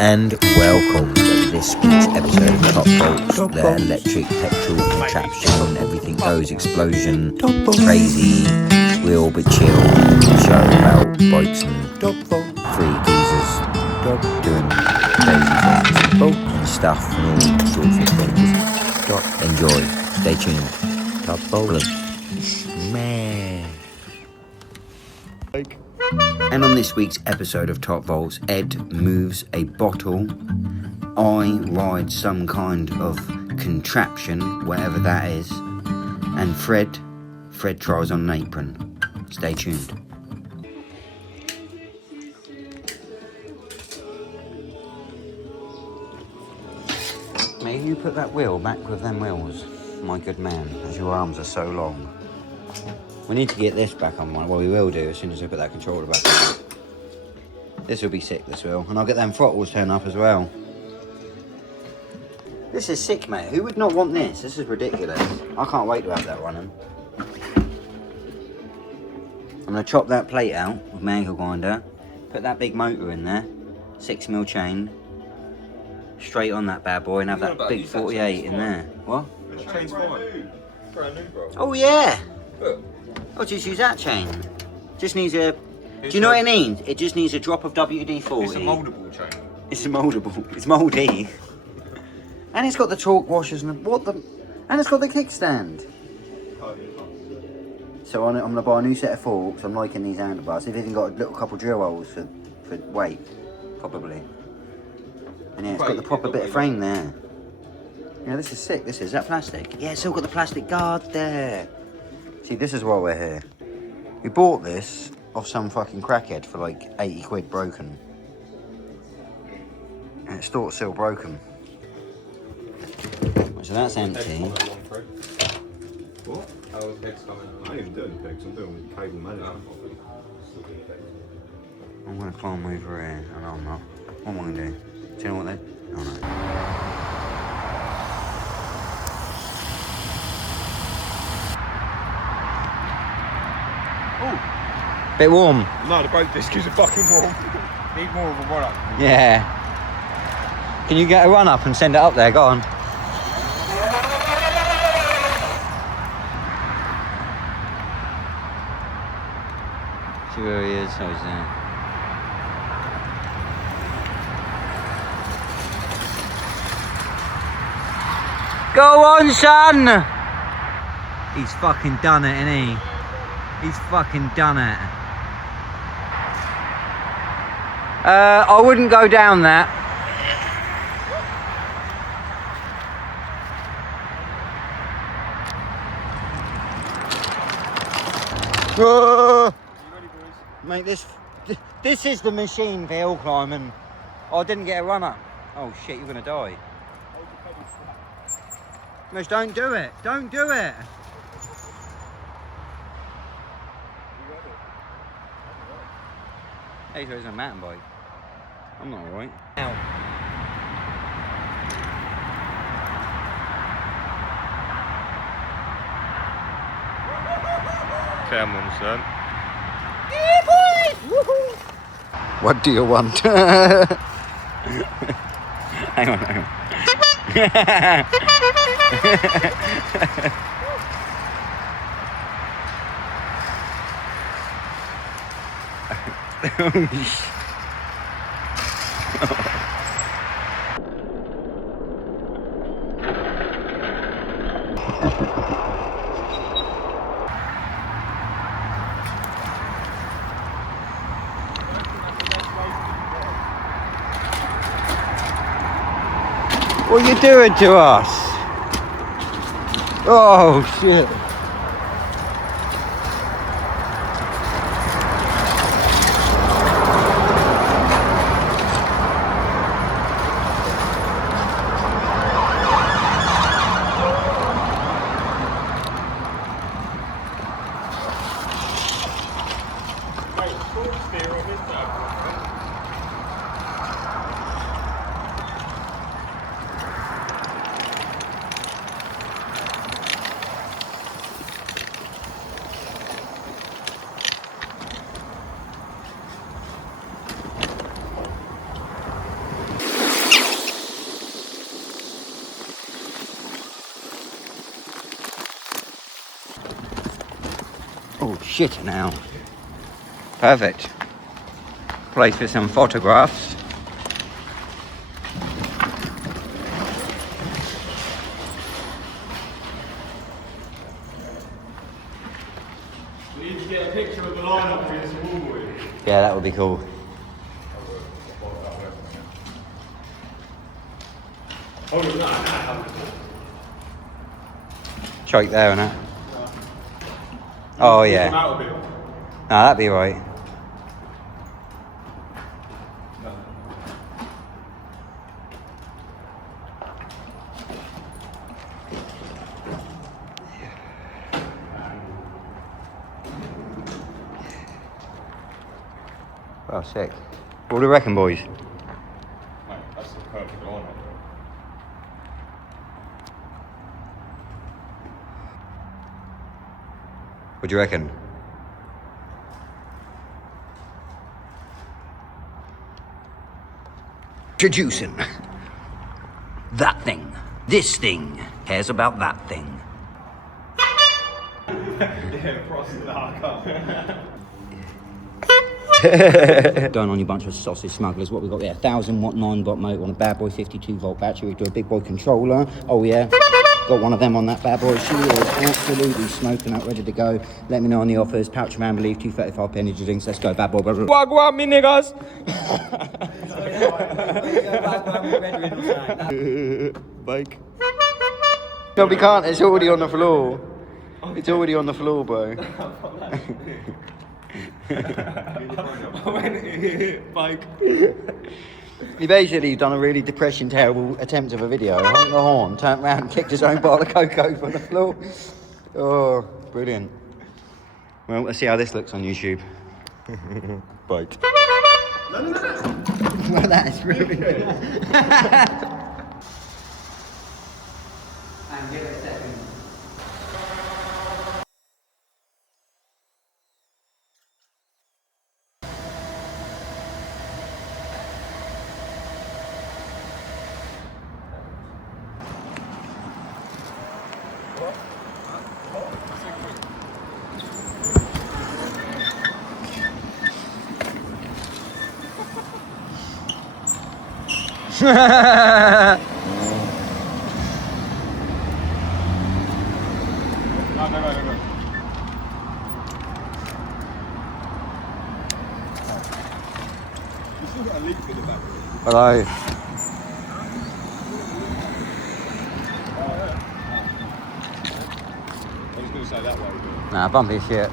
And welcome to this week's episode of Top Bolts, the electric petrol contraption, everything goes explosion, crazy, real but chill show about bikes and three geezers doing crazy things and stuff and all sorts of things. Enjoy, stay tuned. Top Bolts. Man. And on this week's episode of Top Volts, Ed moves a bottle, I ride some kind of contraption, whatever that is, and Fred tries on an apron. Stay tuned. Maybe you put that wheel back with them wheels, my good man, as your arms are so long. We need to get this back on one. Well, we will do as soon as I put that controller back on. This will be sick, this will. And I'll get them throttles turned up as well. This is sick, mate. Who would not want this? This is ridiculous. I can't wait to have that running. I'm going to chop that plate out with my angle grinder. Put that big motor in there. 6mm chain. Straight on that bad boy and have that big 48 in there. What? The chain's fine. Brand new, bro. Oh, yeah. Look. I'll just use that chain. Just needs a... Do you know what it needs? It just needs a drop of WD-40. It's a mouldable chain. It's a mouldable. It's mouldy. And it's got the torque washers and and it's got the kickstand. So I'm gonna buy a new set of forks. I'm liking these handlebars. They've even got a little couple drill holes for weight, probably. And yeah, it's got the proper bit of frame there. Yeah, this is sick. This is that plastic. Yeah, it's still got the plastic guard there. See, this is why we're here. We bought this off some fucking crackhead for like 80 quid broken. And it's still broken. So that's empty. What? How are the pegs coming? I ain't even doing the pegs, I'm doing cable management. I'm gonna climb over here. I know I'm not. What am I gonna do? Do you know what they... Oh no. Oh! Bit warm. No, the brake disc is fucking warm. Need more of a run up. Yeah. Can you get a run up and send it up there? Go on. See where he is. Oh, he's there. Go on, son! He's fucking done it, isn't he? He's fucking done it. I wouldn't go down that. Mate, this is the machine for hill climbing. Oh, I didn't get a runner. Oh shit, you're gonna die. Mish, don't do it. Don't do it. Hey, so it's a mountain bike. I'm not alright. Ow. Come on, son. Yeah, boys! Woohoo! What do you want? Hang on. What are you doing to us? Oh shit. Oh shit now. Perfect. Place for some photographs. We need to get a picture of the lineup for this wall. Yeah, that would be cool. Oh, no. Choke there, innit? Oh yeah. Out of it. No, that'd be right. Oh, sick. What do you reckon, boys? Mate, that's the perfect lineup. What do you reckon? Introducing that thing. This thing cares about that thing. Yeah, frosted up. Going on, you bunch of sausage smugglers. What we got there? 1000-watt 9-volt motor on a bad boy 52-volt battery. We do a big boy controller. Oh yeah, got one of them on that bad boy. She is absolutely smoking out, ready to go. Let me know on the offers. Pouch man, believe 235 energy drinks. Let's go, bad boy. Wagwan, me niggas. Bike. No, we can't. It's already on the floor. It's already on the floor, bro. Bike. He basically done a really depressing, terrible attempt of a video. Honked the horn, turned around, and kicked his own bottle of cocoa from the floor. Oh, brilliant. Well, let's see how this looks on YouTube. Bike. Well, that is really good. And give it a second. No. You still got a leak in the back. Hello. I was going to say that way. Nah, bumpy as shit.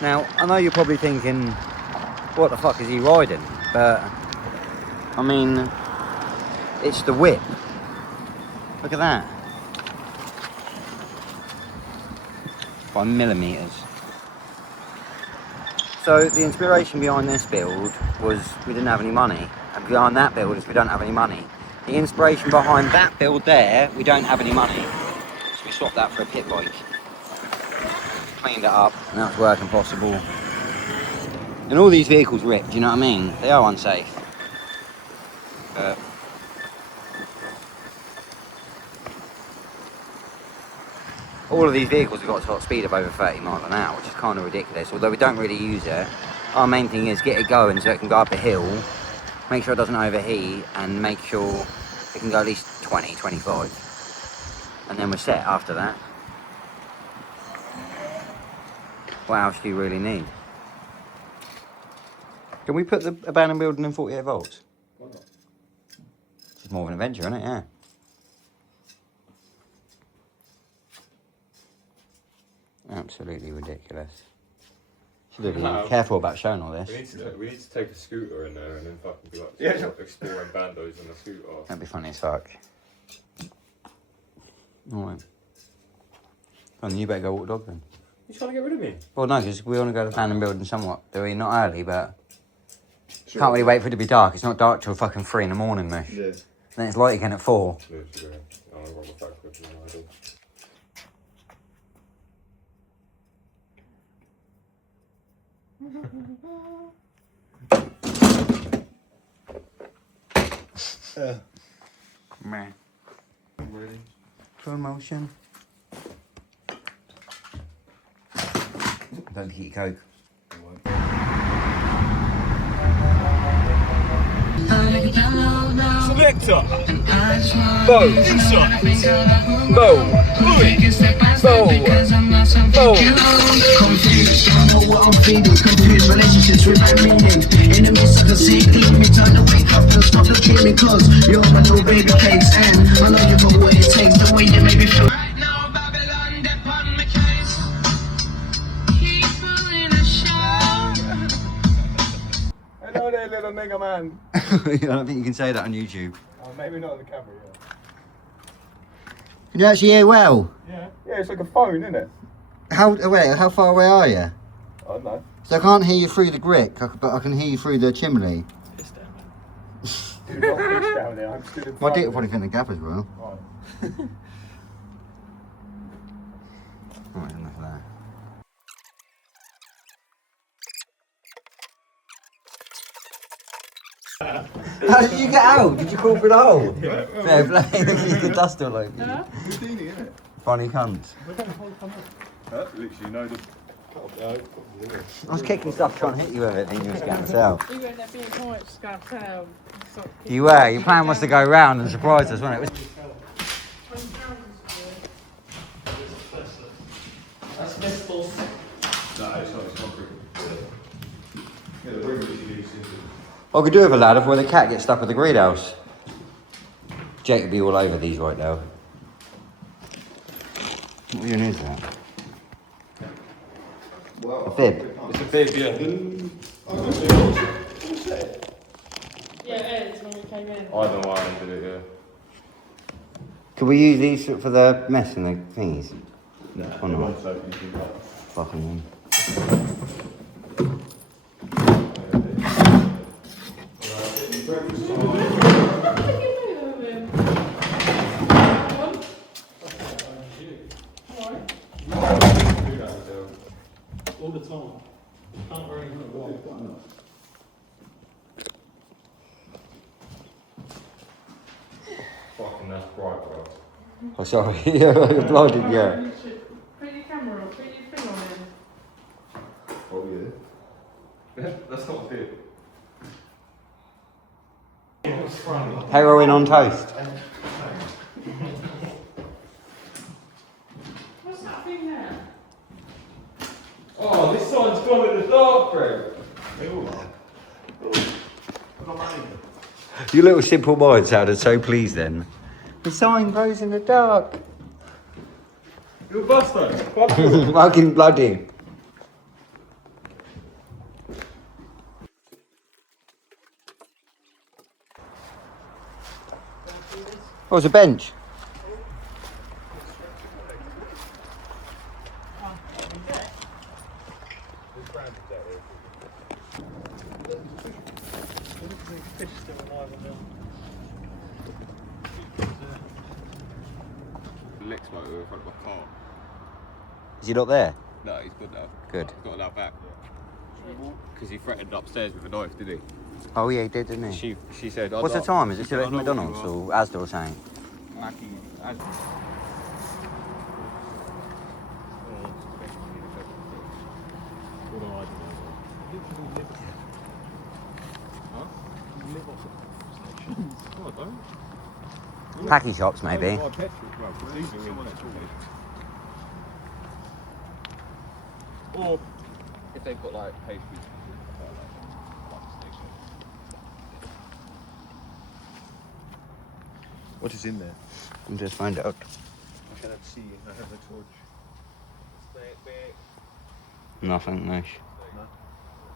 Now, I know you're probably thinking, what the fuck is he riding? But, I mean, it's the whip. Look at that. By millimetres. So, the inspiration behind this build was we didn't have any money. And behind that build is we don't have any money. The inspiration behind that build there, we don't have any money. So we swapped that for a pit bike. Cleaned it up, and that's working possible. And all these vehicles ripped, you know what I mean? They are unsafe. But all of these vehicles have got a top speed of over 30 miles an hour, which is kind of ridiculous. Although we don't really use it, our main thing is get it going so it can go up a hill, make sure it doesn't overheat, and make sure it can go at least 20, 25. And then we're set after that. What else do you really need? Can we put the abandoned building in 48 volts? Why not? It's more of an adventure, isn't it? Yeah. Absolutely ridiculous. Should be careful about showing all this. We need to take a scooter in there and then fucking be like exploring bandos on the scooter. That'd be funny as fuck. Alright. And you better go walk the dog then. You trying to get rid of me? Well, no, because we want to go to the planning building somewhat. Not early, but can't really wait for it to be dark. It's not dark till fucking 3 in the morning, Mish. Yeah. Then it's light again at 4. Literally. Oh, I've got my back whip in my idol. Man. Promotion. Don't get your coke. Selector. Bow. Inside. Bow. Louis. Bow. Bow. Confused, don't know what I'm feeling. Confused, relationships with my meaning. Enemies suck a seat, gloomy. Time to wake up and stop the dreaming. Cause you're my little baby cakes. And I know you got what it takes. The way you make me feel. Right now, Babylon, they're on my case. People in a show. Hello there, little nigga man. I don't think you can say that on YouTube. Oh, maybe not on the camera, Can you actually hear well? yeah. Yeah, it's like a phone, isn't it? How far away are you? I don't know. So I can't hear you through the brick, but I can hear you through the chimney. Piss down there. Do not piss down there. I'm still in My front dick of will probably think the gap as well. Right. Right, enough of that. How did you get out? Did you crawl through the hole? Fair play. Look at the dust all over you. Funny cunt. Literally, no. I was kicking stuff trying to hit you with it, then you was going to tell. You weren't that being quiet, just got to tell. You were. Your plan was to go round and surprise us, wasn't it? I could do with a ladder before the cat gets stuck with the greenhouse. Jake would be all over these right now. What even is that? A fib. It's a big, yeah. Yeah, it is when we came in. I don't know why I did it, yeah. Could we use these for the mess and the thingies? No, Or not? won't soak anything up. Fucking them. All the time. Can't really walk. Fucking that's bright, bro. Oh, sorry. You're blinded, yeah. You should put your camera on, put your thing on in. Oh, yeah. That's not fit. Heroin on toast. What's that thing there? Oh, this sign's gone in the dark, bro. Your little simple mind sounded so pleased then. The sign glows in the dark. You're a bastard. Fucking bloody. Oh, it's a bench. Lex motor in front of my car. Is he not there? No, he's good now. Good. He's got it out back. Because he threatened upstairs with a knife, did he? Oh yeah, he did, didn't he? She said. What's the time? Is it still at McDonald's or Asda or something? Packy shops, maybe. Or if they've got like pastries. What is in there? We'll just find out. I cannot see. I have a torch. Nothing, Nish. No?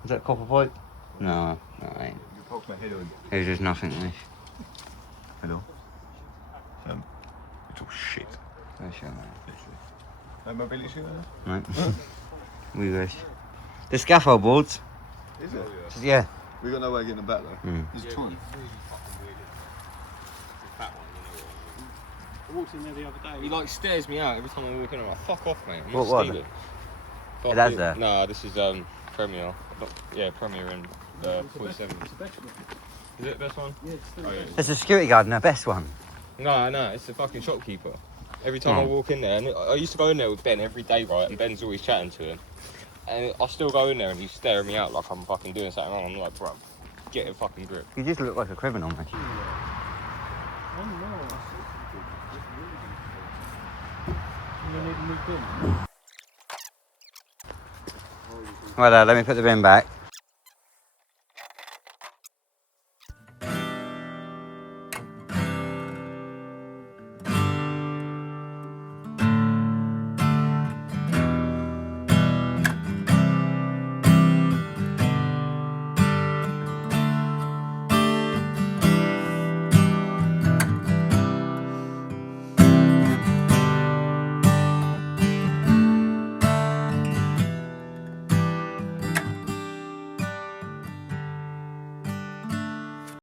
Is that copper pipe? No, no, ain't. You poke my head on. There's just nothing, Nish. Hello? It's all shit. That's your man. No mobility shit, No. We wish. The scaffold boards. Is it? Yeah. We got no way of getting them back though. Mm. He's trying. I walked in there the other day. He like stares me out every time I walk in. I'm like, fuck off, mate. I'm What not one? stealing. Yeah, that's there. Nah, this is Premier. Yeah, Premier and 47. It's the best one. Is it the best one? Yeah, it's still Oh, yeah. There's a security guard and the best one. No, it's the fucking shopkeeper. Every time I walk in there, and I used to go in there with Ben every day, right? And Ben's always chatting to him. And I still go in there and he's staring me out like I'm fucking doing something wrong. I'm like, bro, get a fucking grip. You just look like a criminal, mate. One more. You need a new bin. Well, let me put the bin back.